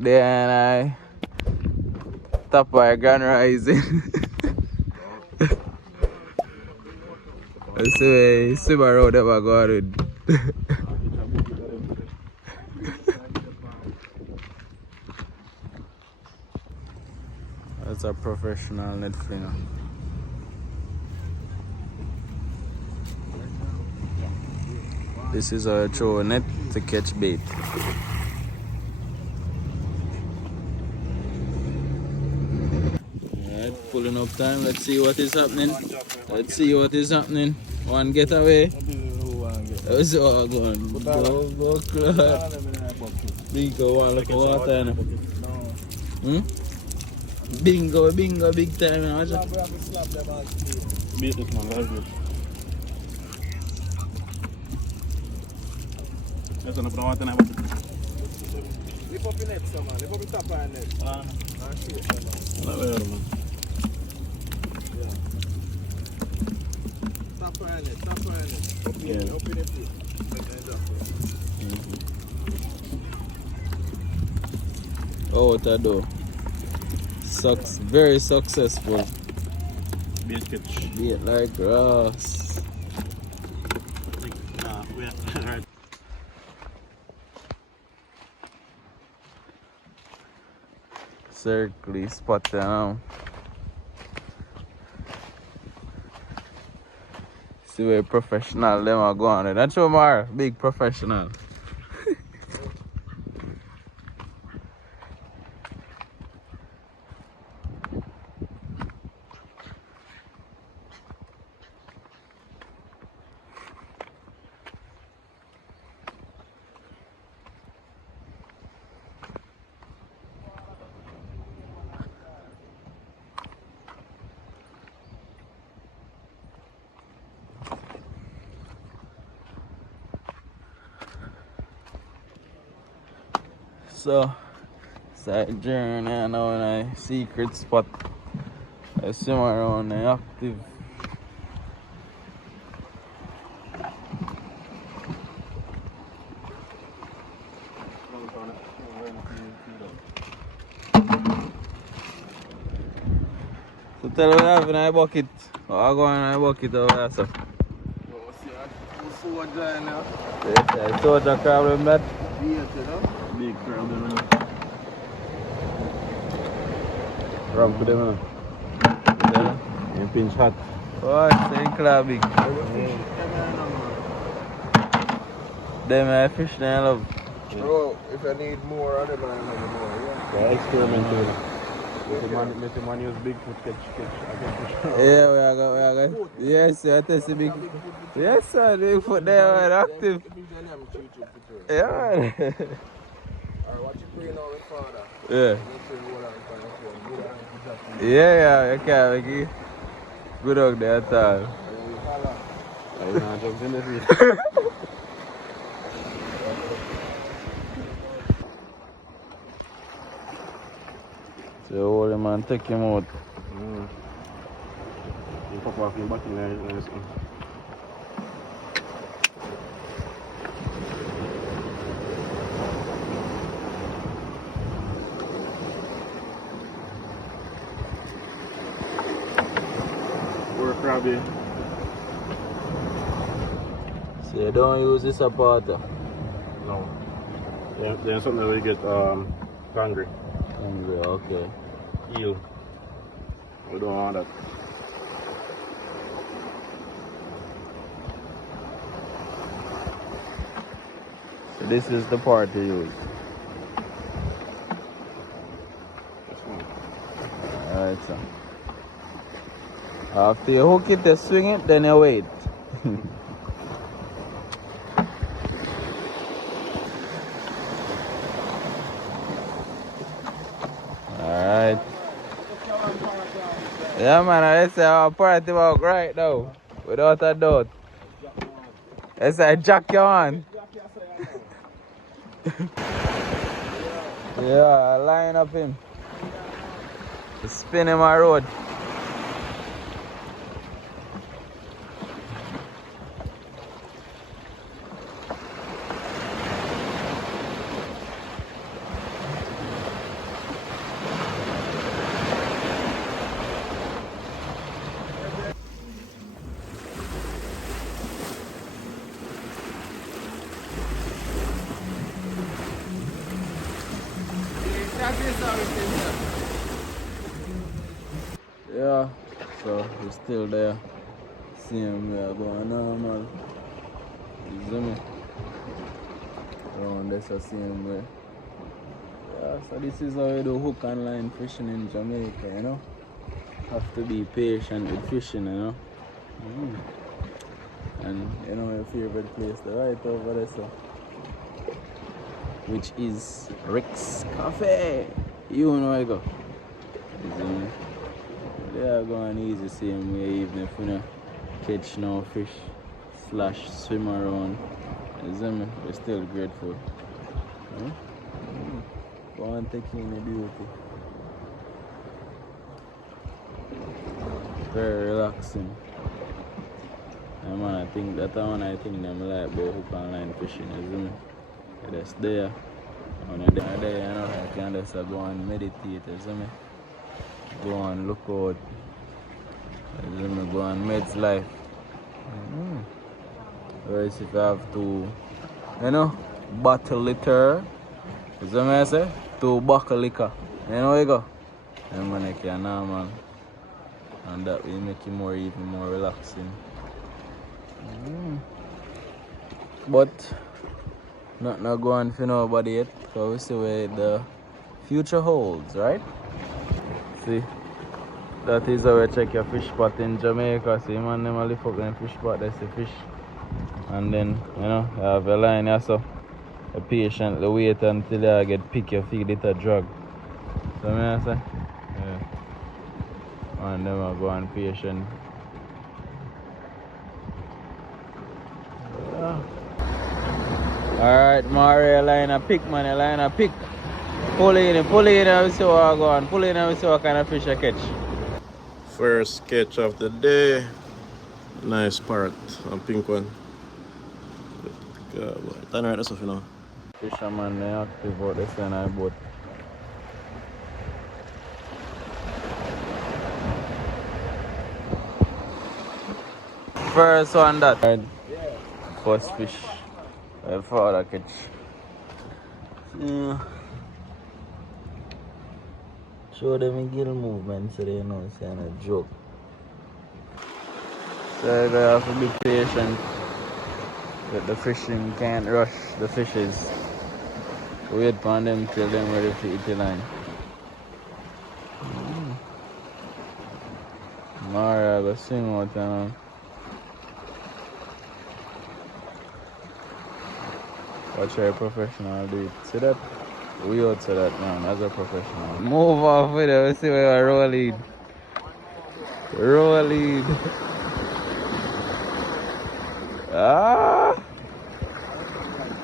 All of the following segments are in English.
Then I top by Grand Rising. I see my road ever go with. That's a professional net flinger. This is a throw net to catch bait. Alright, pulling up time. Let's see what is happening. Let's see what is happening. One getaway. That's all going. Go, Claude. Bingo, one look at water. Bingo, big time. Beat this man, let's do it. That's enough water now. Lift up your net, man. Lift up your top of your net. Not bad, man. Yeah. Top of your net. Up in the feet. Oh, what I do? Very successful. Bait catch. Bait like grass. Nah, wait. Alright. Circle spot now. See where professional them are going. That's Omar, big professional. So, side journey and now in a secret spot. I swim around and active. So tell me what happened in a bucket. What go in a bucket over there, sir? Soldier now. Yes, soldier crab with that. Big crowd there, man. Rub to them, Yeah. And pinch hot. oh, it's a crab big. Them fish they love. Bro, if I need more of them, I need more. Yeah, experimental. Let the man use Bigfoot catch. Yeah, we are going. Yes, I test the big. Yes, sir, the big foot there are active. Yeah. Alright, what you praying now with Father? Yeah. Make sure you hold on to your phone. Yeah, you can't make it. Good dog there at all. I not jump in the fish. So hold him and take him out. You pop off your back in there. We're crabby. So you don't use this apart. No. Yeah, there's something that we get hungry. Hungry, okay. Eel. We don't want that. So this is the part to use. Alright, so. After you hook it, you swing it, then you wait. Alright. Yeah, man, I say our party walk right now. Without a doubt. I say jack you on. Yeah, line up him. Spin him on road. Yeah, so we're still there. Same way going normal. You see me? Around this the same way. Yeah, so this is how we do hook and line fishing in Jamaica, you know? Have to be patient with fishing, you know? And you know your favorite place, the right over there, so. Which is Rick's Cafe. You know where I go. You see me? They are going easy same way, even if we don't catch no fish / swim around. You see me? We're still grateful. Go and take in the beauty. Very relaxing. And man, I think that one I think them like about hook and line fishing, you see me? Just there. When you're there, you know, you can just go and meditate, you see me? Go and look out. You see me? Go and meds life. Whereas if you have to, you know, bottle liquor, you see what I say? 2 buckle liquor. You know where you go? And man, you can normal. And that will make you even more relaxing. But not going for nobody yet, because we see where the future holds, right? See, that is how we check your fish spot in Jamaica. See, man, them lift up them fish spot, they see fish. And then, you know, you have a line here, so you patiently wait until you get pick your feed it a drag. So, I say, yeah. And then we'll go on patient. Yeah. Alright, Mario, line a pick, man, line a pick. Pull in, and we see what I go on. Pull in and we see what kind of fish I catch. First catch of the day. Nice parrot, a pink one. God, boy. Turn right this off, you know. Fisherman, they active out this in our boat. First one that. Right. First fish. For the catch. Yeah. Show them a gill movement so they know it's kind of joke. So you have to be patient with the fishing, can't rush the fishes. Wait for them till they're ready to eat the line. Mario, go swing out now. Watch how a professional do it. See that? We out to that, man, as a professional. Move off with it, we see where we're rolling. Rolling. Ah!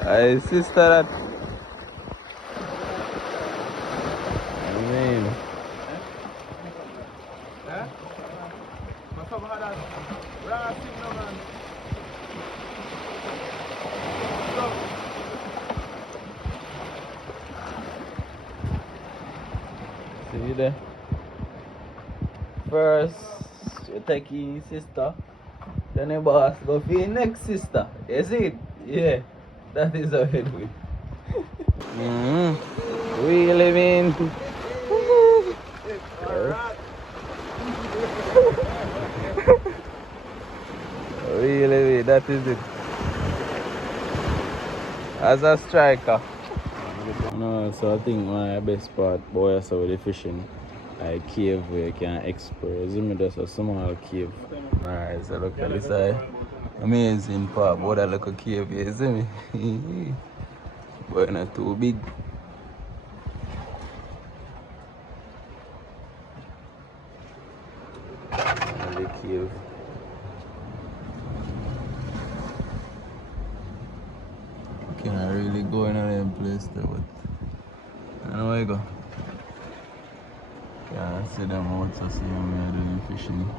I sister that. I mean. See there? First, you take your sister, then your boss go for your next sister. You see it? Yeah, that is how you do it. We live in. We live in, that is it. As a striker. No, so I think my best part, boy, so with the fishing, a cave where you can explore. You see me, just a small cave. Alright, so look at this side. Amazing part, boy, that little cave, you see me? But not too big. And the cave. Can I really go in a place there, but I know where I go. Yeah, I see them out, so see them doing fishing.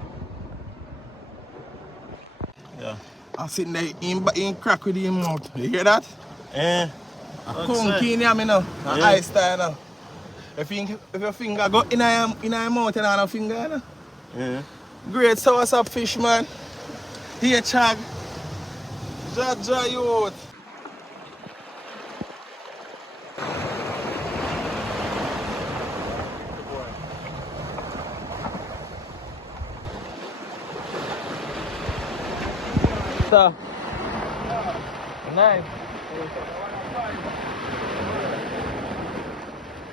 Yeah. I'm sitting there in crack with him mouth. You hear that? Eh. I come keen here, me now. An ice style now. If your finger go in your mouth and a finger, you know? Yeah. Great sauce up fish, man. Here, Chag. Dry you out. sir. Nice.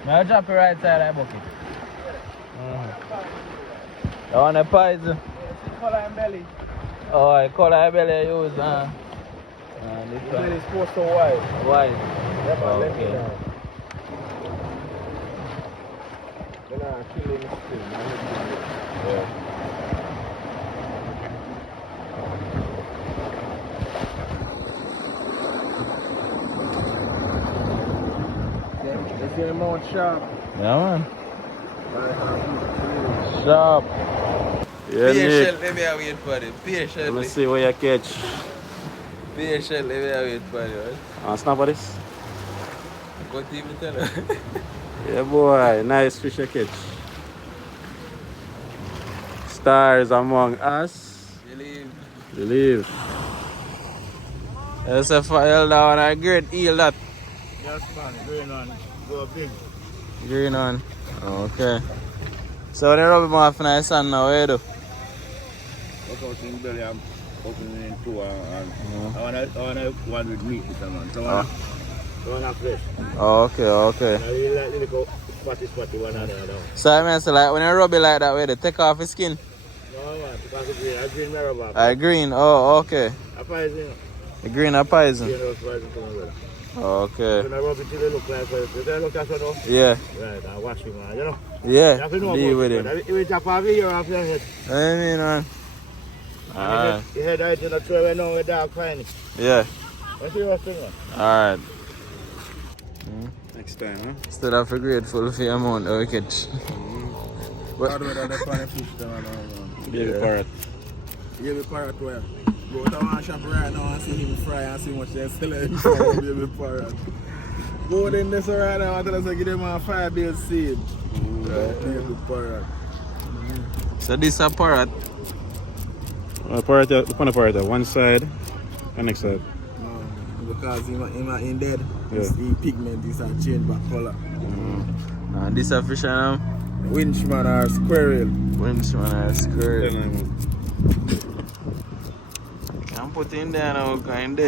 I'll drop it right side of that bucket. You want the poison? Color and belly. Oh, the color and belly you use, The belly is supposed to white. White. Yeah, but let me Okay. down. Then I'm killing the skin. Yeah. You see the mount sharp. Yeah, man. Sharp. Yeah, Nick. Patiently, me wait for it. Let me Patiently. see where you catch. Patiently, me wait for it. Snap of this. What do you tell her? Yeah, boy. Nice fish you catch. Stars among us. Believe. Believe. That's a file down a great eel that. Yes, man. Green one. Go big. Green one. Okay. So they rub him off nice and now, where you do? What's out in belly? I'm opening in two and I wanna one with meat with them, man. So I wanna fresh. Oh, okay, okay. I really like little spotty one and the other one. So I mean, so like when you rub it like that, where they take off his skin? No, man, because of green. I green mirror back. Green. Oh, okay. I poison. The green are poison. Green was poison to my brother. Okay. When I rub it till they look like first. They look as well. Yeah. Right, I wash him, man. You know? You Yeah. have to know Deal about with it. him. If you tap off your off your head. I mean, man. Alright. Your head right in the tray when now with dog find it. Yeah. Let's see what's going on. Alright. Next time, huh? Still have to grateful for your amount that we catch. How do we do the funny fish down Baby parrot. Baby parrot where? Go to one shop right now and see him fry and see how much they sell him for baby parrot. Go in this right now and tell us to give them a 5 days seed. Baby parrot. So this a parrot. Parrot, the funny parrot, one side and next side. Because him dead. Yeah. His pigment is a change back color. And this a fish now. Winchman or squirrel. Winchman or squirrel. Can put in there now, kind of.